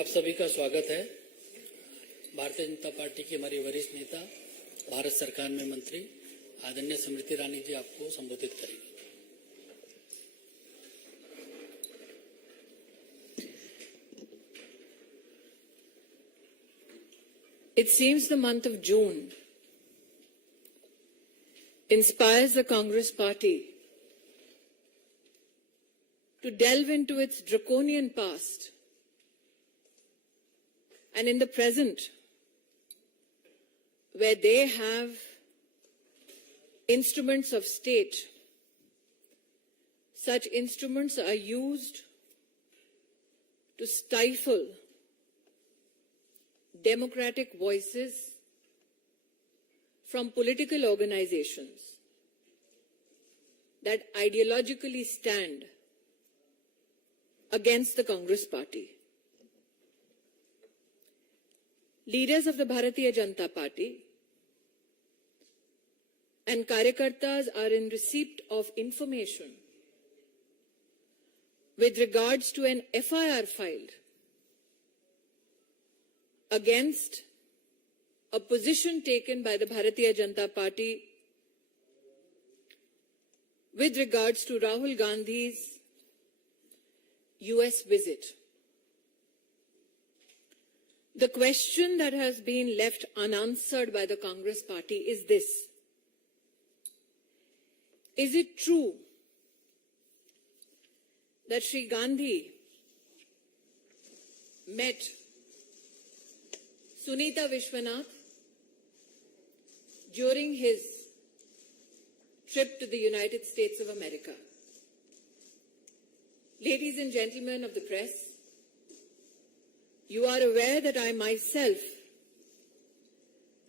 आप सभी का स्वागत है। भारतीय जनता पार्टी की हमारी वरिष्ठ नेता, भारत सरकार में मंत्री आदरणीय स्मृति ईरानी जी आपको संबोधित करेंगे। It seems the month of June inspires the Congress Party to delve into its draconian past and in the present, where they have instruments of state. Such instruments are used to stifle democratic voices from political organizations that ideologically stand against the Congress Party. Leaders of the Bharatiya Janata Party and Karyakartas are in receipt of information with regards to an FIR filed against a position taken by the Bharatiya Janata Party with regards to Rahul Gandhi's US visit. The question that has been left unanswered by the Congress Party is this: is it true that Sri Gandhi met Sunita Vishwanath during his trip to the United States of America? Ladies and gentlemen of the press, you are aware that I myself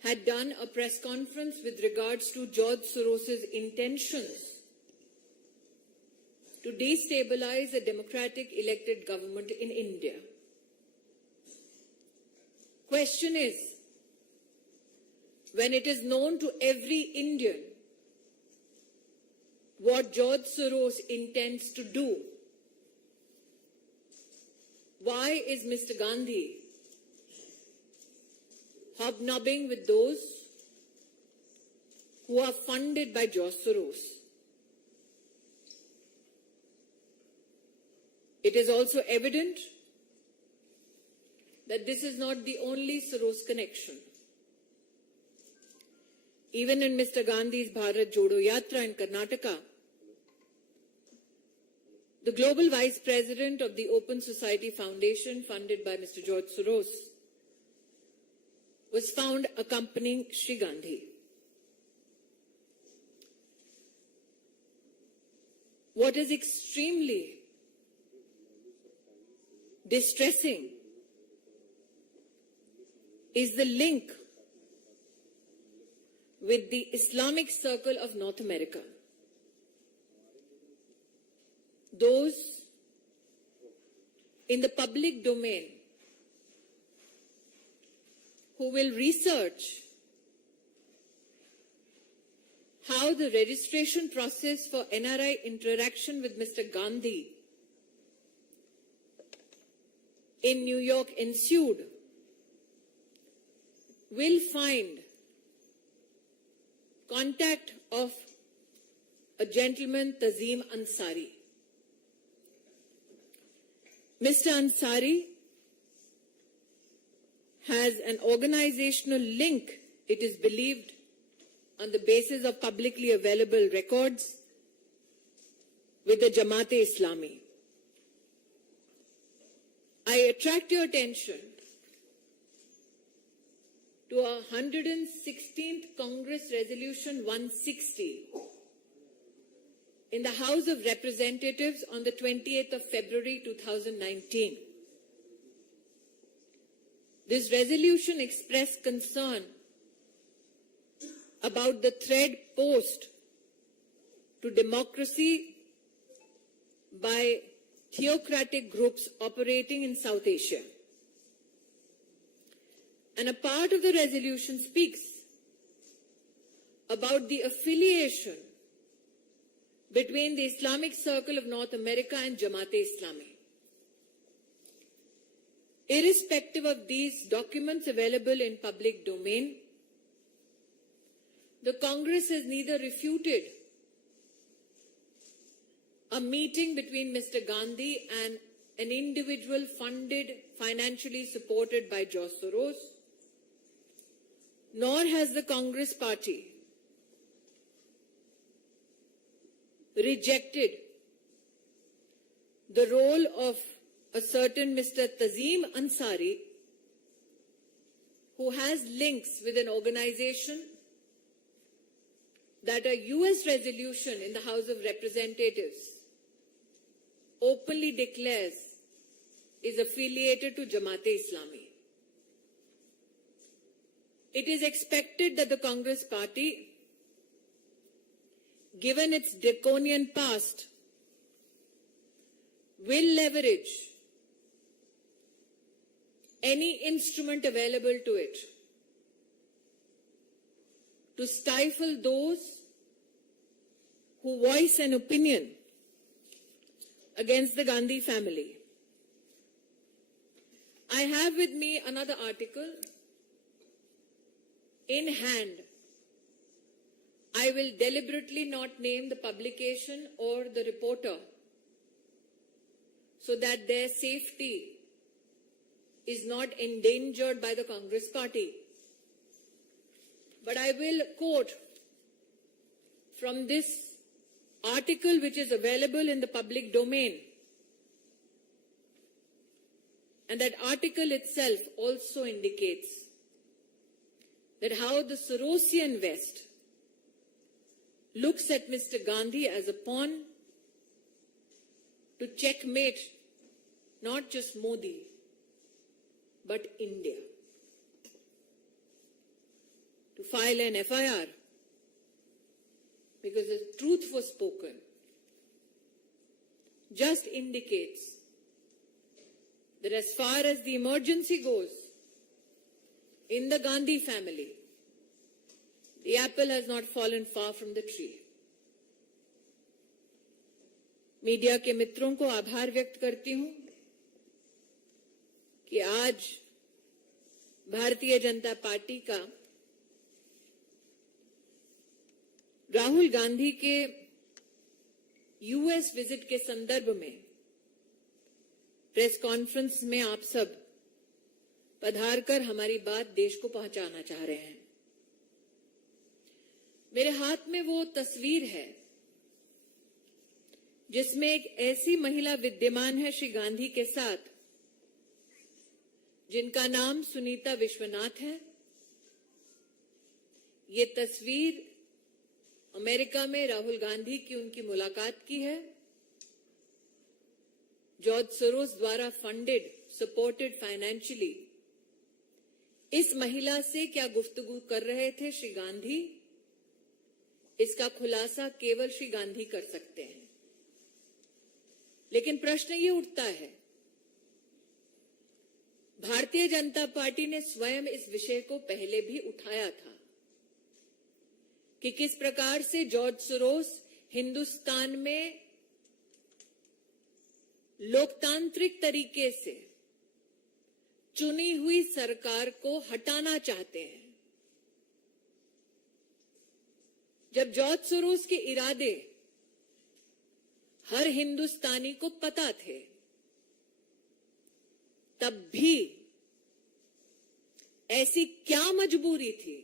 had done a press conference with regards to George Soros's intentions to destabilize a democratic elected government in India. Question is, when it is known to every Indian what George Soros intends to do, why is Mr. Gandhi hobnobbing with those who are funded by George Soros? It is also evident that this is not the only Soros connection. Even in Mr. Gandhi's Bharat Jodo Yatra in Karnataka, the global vice president of the Open Society Foundation, funded by Mr. George Soros, was found accompanying Sri Gandhi. What is extremely distressing is the link with the Islamic Circle of North America. Those in the public domain who will research how the registration process for NRI interaction with Mr. Gandhi in New York ensued will find contact of a gentleman, Tazim Ansari. Mr. Ansari has an organizational link, it is believed, on the basis of publicly available records with the Jamaat-e-Islami. I attract your attention to a 116th Congress Resolution 160 in the House of Representatives on the 28th of February 2019. This resolution expressed concern about the threat posed to democracy by theocratic groups operating in South Asia. And a part of the resolution speaks about the affiliation between the Islamic Circle of North America and Jamaat-e-Islami. Irrespective of these documents available in public domain, the Congress has neither refuted a meeting between Mr. Gandhi and an individual funded, financially supported by George Soros, nor has the Congress party rejected the role of a certain Mr. Tazim Ansari, who has links with an organization that a US resolution in the House of Representatives openly declares is affiliated to Jamaat-e-Islami. It is expected that the Congress party, given its draconian past, will leverage any instrument available to it to stifle those who voice an opinion against the Gandhi family. I have with me another article in hand. I will deliberately not name the publication or the reporter so that their safety is not endangered by the Congress party. But I will quote from this article which is available in the public domain. And that article itself also indicates that how the Sorosian West looks at Mr. Gandhi as a pawn to checkmate not just Modi, but India. To file an FIR because the truth was spoken just indicates that as far as the emergency goes in the Gandhi family, the apple has not fallen far from the tree. Media के मित्रों को आभार व्यक्त करती हूं कि आज Bharatiya Janata party का राहुल गांधी के यूएस विजिट के संदर्भ में प्रेस कॉन्फ्रेंस में आप सब पधारकर हमारी बात देश को पहुंचाना चाह रहे हैं। मेरे हाथ में वो तस्वीर है जिसमें एक ऐसी महिला विद्यमान है श्री गांधी के साथ जिनका नाम सुनीता विश्वनाथ है। ये तस्वीर अमेरिका में राहुल गांधी की उनकी मुलाकात की है। जॉर्ज सोरोस द्वारा फंडेड, सपोर्टेड फाइनेंशियली इस महिला से क्या गुफ्तगू कर रहे थे श्री गांधी, इसका खुलासा केवल श्री गांधी कर सकते हैं। लेकिन प्रश्न ये उठता है, भारतीय जनता पार्टी ने स्वयं इस विषय को पहले भी उठाया था कि किस प्रकार से जॉर्ज सोरोस हिंदुस्तान में लोकतांत्रिक तरीके से चुनी हुई सरकार को हटाना चाहते हैं। जब जॉर्ज सोरोस के इरादे हर हिंदुस्तानी को पता थे, तब भी ऐसी क्या मजबूरी थी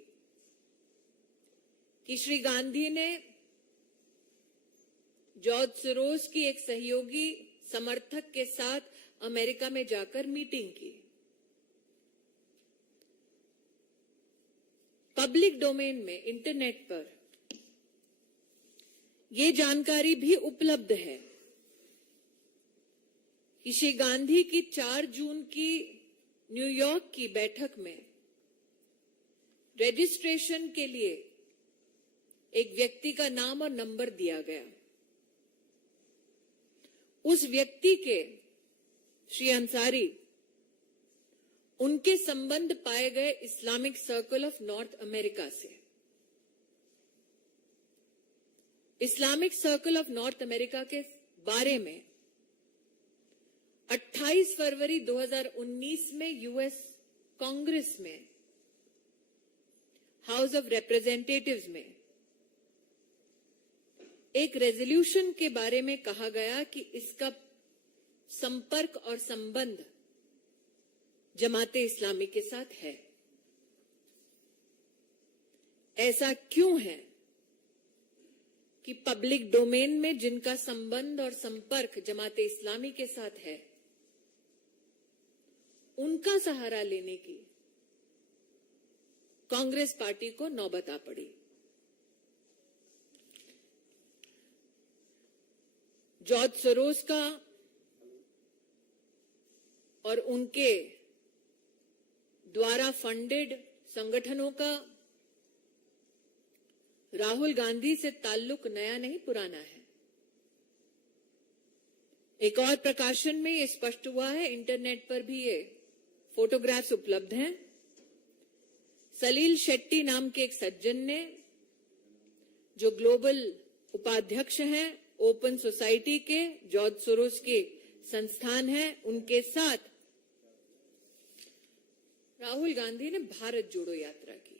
कि श्री गांधी ने जॉर्ज सोरोस की एक सहयोगी समर्थक के साथ अमेरिका में जाकर मीटिंग की। पब्लिक डोमेन में, इंटरनेट पर ये जानकारी भी उपलब्ध है कि श्री गांधी की 4 जून की न्यूयॉर्क की बैठक में रजिस्ट्रेशन के लिए एक व्यक्ति का नाम और नंबर दिया गया। उस व्यक्ति के, श्री अंसारी, उनके संबंध पाए गए Islamic circle of North America से। Islamic circle of North America के बारे में 28 फरवरी 2019 में यूएस कांग्रेस में, हाउस ऑफ रिप्रेजेंटेटिव्स में एक रेजोल्यूशन के बारे में कहा गया कि इसका संपर्क और संबंध जमाते इस्लामी के साथ है। ऐसा क्यों है कि पब्लिक डोमेन में जिनका संबंध और संपर्क जमाते इस्लामी के साथ है, उनका सहारा लेने की कांग्रेस पार्टी को नौबत आ पड़ी। जॉर्ज सोरोस का और उनके द्वारा फंडेड संगठनों का राहुल गांधी से ताल्लुक नया नहीं पुराना है। एक और प्रकाशन में ये स्पष्ट हुआ है, इंटरनेट पर भी ये फोटोग्राफ्स उपलब्ध हैं। सलील शेट्टी नाम के एक सज्जन ने, जो ग्लोबल उपाध्यक्ष हैं ओपन सोसाइटी के, जॉर्ज सोरोस के संस्थान है, उनके साथ राहुल गांधी ने भारत जोड़ो यात्रा की।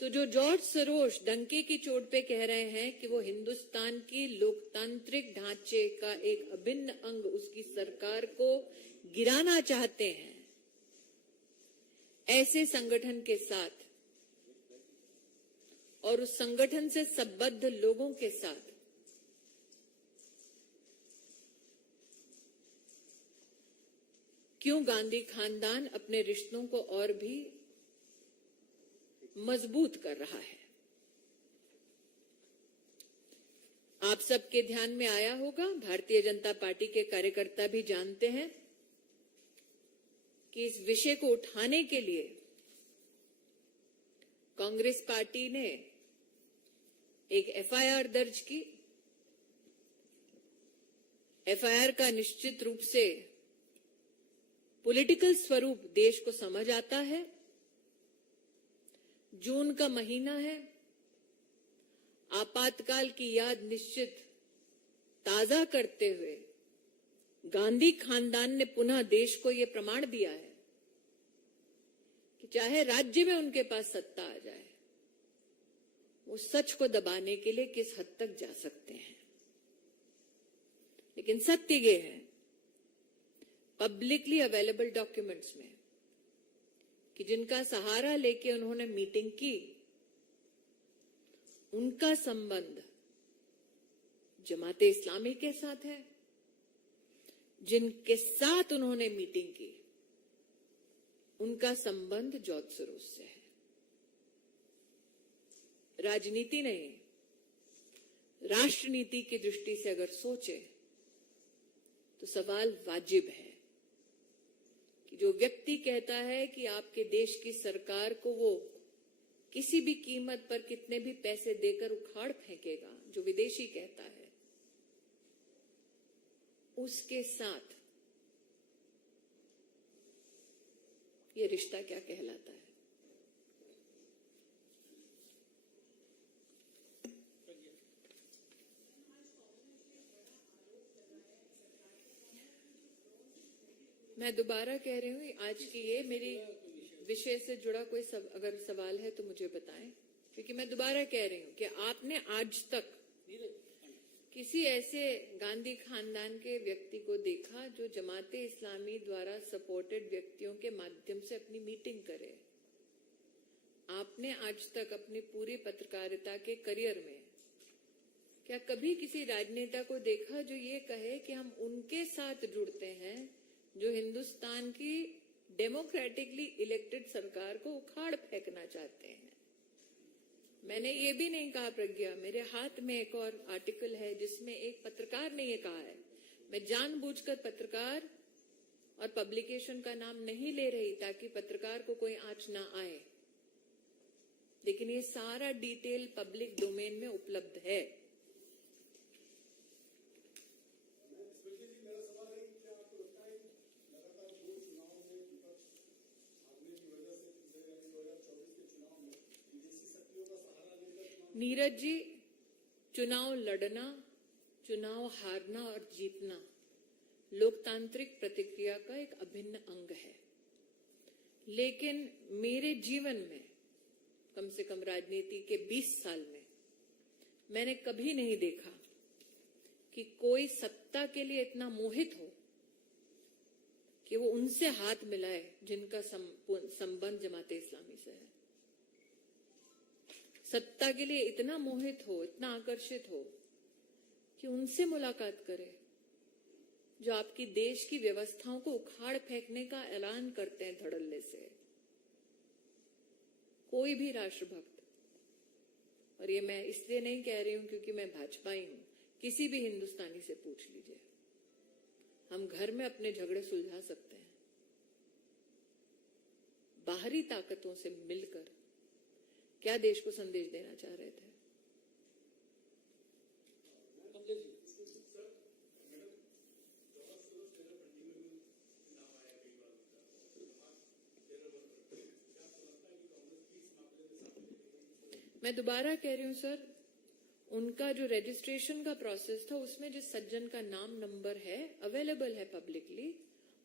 तो जो जॉर्ज सोरोस डंके की चोट पे कह रहे हैं कि वो हिंदुस्तान की लोकतांत्रिक ढांचे का एक अभिन्न अंग, उसकी सरकार को गिराना चाहते हैं, ऐसे संगठन के साथ और उस संगठन से संबद्ध लोगों के साथ क्यों गांधी खानदान अपने रिश्तों को और भी मजबूत कर रहा है? आप सबके ध्यान में आया होगा, भारतीय जनता पार्टी के कार्यकर्ता भी जानते हैं कि इस विषय को उठाने के लिए कांग्रेस पार्टी ने एक एफआईआर दर्ज की। एफआईआर का निश्चित रूप से पॉलिटिकल स्वरूप देश को समझ आता है। जून का महीना है, आपातकाल की याद निश्चित ताजा करते हुए गांधी खानदान ने पुनः देश को यह प्रमाण दिया है कि चाहे राज्य में उनके पास सत्ता आ जाए, वो सच को दबाने के लिए किस हद तक जा सकते हैं। लेकिन सत्य ये है, पब्लिकली अवेलेबल डॉक्यूमेंट्स में, कि जिनका सहारा लेके उन्होंने मीटिंग की, उनका संबंध जमाते इस्लामी के साथ है। जिनके साथ उन्होंने मीटिंग की, उनका संबंध जॉर्ज सोरोस से है। राजनीति नहीं, राष्ट्रनीति की दृष्टि से अगर सोचे तो सवाल वाजिब है कि जो व्यक्ति कहता है कि आपके देश की सरकार को वो किसी भी कीमत पर कितने भी पैसे देकर उखाड़ फेंकेगा, जो विदेशी कहता है, उसके साथ ये रिश्ता क्या कहलाता है? मैं दोबारा कह रही हूं, आज की ये मेरी विषय से जुड़ा कोई अगर सवाल है तो मुझे बताएं, क्योंकि मैं दोबारा कह रही हूं कि आपने आज तक किसी ऐसे गांधी खानदान के व्यक्ति को देखा जो जमाते इस्लामी द्वारा सपोर्टेड व्यक्तियों के माध्यम से अपनी मीटिंग करे? आपने आज तक अपनी पूरी पत्रकारिता के करियर में क्या कभी किसी राजनेता को देखा जो ये कहे कि हम उनके साथ जुड़ते हैं जो हिंदुस्तान की डेमोक्रेटिकली इलेक्टेड सरकार को उखाड़ फेंकना चाहते हैं? मैंने ये भी नहीं कहा प्रज्ञा, मेरे हाथ में एक और आर्टिकल है जिसमें एक पत्रकार ने ये कहा है। मैं जानबूझकर पत्रकार और पब्लिकेशन का नाम नहीं ले रही ताकि पत्रकार को कोई आंच ना आए, लेकिन ये सारा डिटेल पब्लिक डोमेन में उपलब्ध है। नीरज जी, चुनाव लड़ना, चुनाव हारना और जीतना लोकतांत्रिक प्रतिक्रिया का एक अभिन्न अंग है। लेकिन मेरे जीवन में कम से कम राजनीति के 20 साल में मैंने कभी नहीं देखा कि कोई सत्ता के लिए इतना मोहित हो कि वो उनसे हाथ मिलाए जिनका संबंध जमाते इस्लामी से है। सत्ता के लिए इतना मोहित हो, इतना आकर्षित हो कि उनसे मुलाकात करे जो आपकी देश की व्यवस्थाओं को उखाड़ फेंकने का ऐलान करते हैं धड़ल्ले से। कोई भी राष्ट्रभक्त, और ये मैं इसलिए नहीं कह रही हूं क्योंकि मैं भाजपाई हूं, किसी भी हिंदुस्तानी से पूछ लीजिए, हम घर में अपने झगड़े सुलझा सकते हैं। बाहरी ताकतों से मिलकर क्या देश को संदेश देना चाह रहे थे? मैं दोबारा कह रही हूं सर, उनका जो रजिस्ट्रेशन का प्रोसेस था उसमें जिस सज्जन का नाम नंबर है अवेलेबल है पब्लिकली,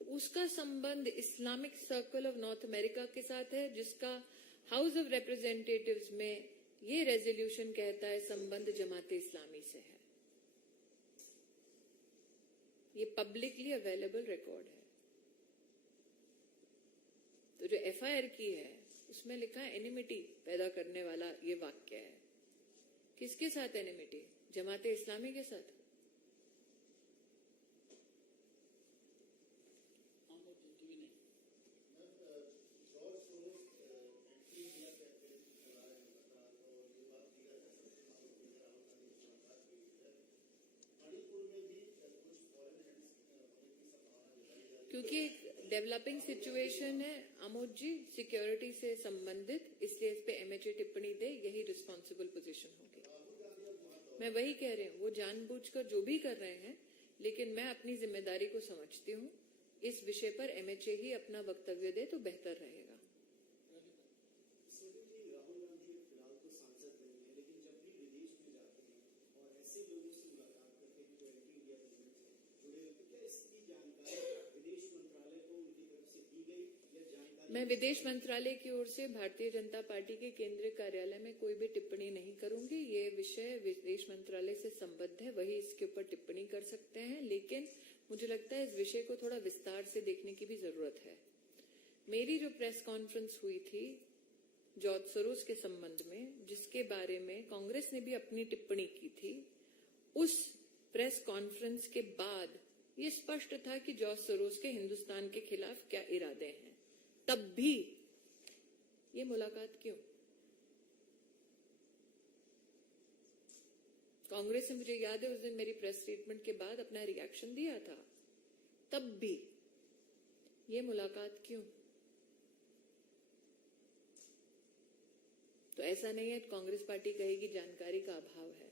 उसका संबंध Islamic circle of North America के साथ है, जिसका हाउस ऑफ रिप्रेजेंटेटिव्स में ये रेजोल्यूशन कहता है संबंध जमाते इस्लामी से है। ये पब्लिकली अवेलेबल रिकॉर्ड है। तो जो एफआईआर की है उसमें लिखा है एनिमिटी पैदा करने वाला ये वाक्य है। किसके साथ एनिमिटी? जमाते इस्लामी के साथ। क्योंकि डेवलपिंग सिचुएशन है आमोद जी, सिक्योरिटी से संबंधित, इसलिए इस पे एमएचए टिप्पणी दे, यही रिस्पॉन्सिबल पोजीशन होगी। मैं वही कह रही हूँ, वो जानबूझकर जो भी कर रहे हैं, लेकिन मैं अपनी जिम्मेदारी को समझती हूँ। इस विषय पर एमएचए ही अपना वक्तव्य दे तो बेहतर रहेगा। मैं विदेश मंत्रालय की ओर से भारतीय जनता पार्टी के केंद्रीय कार्यालय में कोई भी टिप्पणी नहीं करूंगी। ये विषय विदेश मंत्रालय से संबद्ध है, वही इसके ऊपर टिप्पणी कर सकते हैं। लेकिन मुझे लगता है इस विषय को थोड़ा विस्तार से देखने की भी जरूरत है। मेरी जो प्रेस कॉन्फ्रेंस हुई थी जॉर्ज सोरोस के संबंध में, जिसके बारे में कांग्रेस ने भी अपनी टिप्पणी की थी, उस प्रेस कॉन्फ्रेंस के बाद ये स्पष्ट था कि जॉर्ज सोरोस के हिंदुस्तान के खिलाफ क्या इरादे हैं। तब भी ये मुलाकात क्यों? कांग्रेस ने, मुझे याद है, उस दिन मेरी प्रेस स्टेटमेंट के बाद अपना रिएक्शन दिया था। तब भी ये मुलाकात क्यों? तो ऐसा नहीं है कांग्रेस पार्टी कहेगी जानकारी का अभाव है।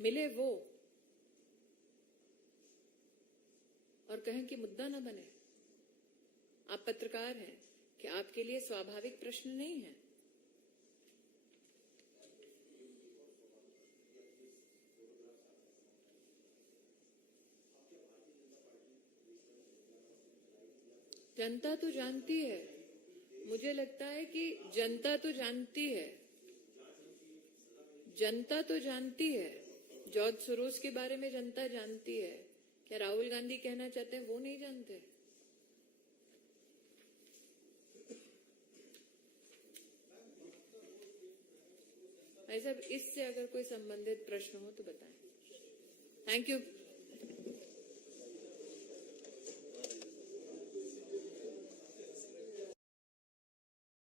मिले वो और कहें कि मुद्दा न बने। आप पत्रकार हैं कि आपके लिए स्वाभाविक प्रश्न नहीं है? जनता तो जानती है, मुझे लगता है कि जनता तो जानती है, जनता तो जानती है। जॉर्ज सोरोस के बारे में जनता जानती है। क्या राहुल गांधी कहना चाहते हैं वो नहीं जानते? भाई साहब, इससे अगर कोई संबंधित प्रश्न हो तो बताएं। Thank you.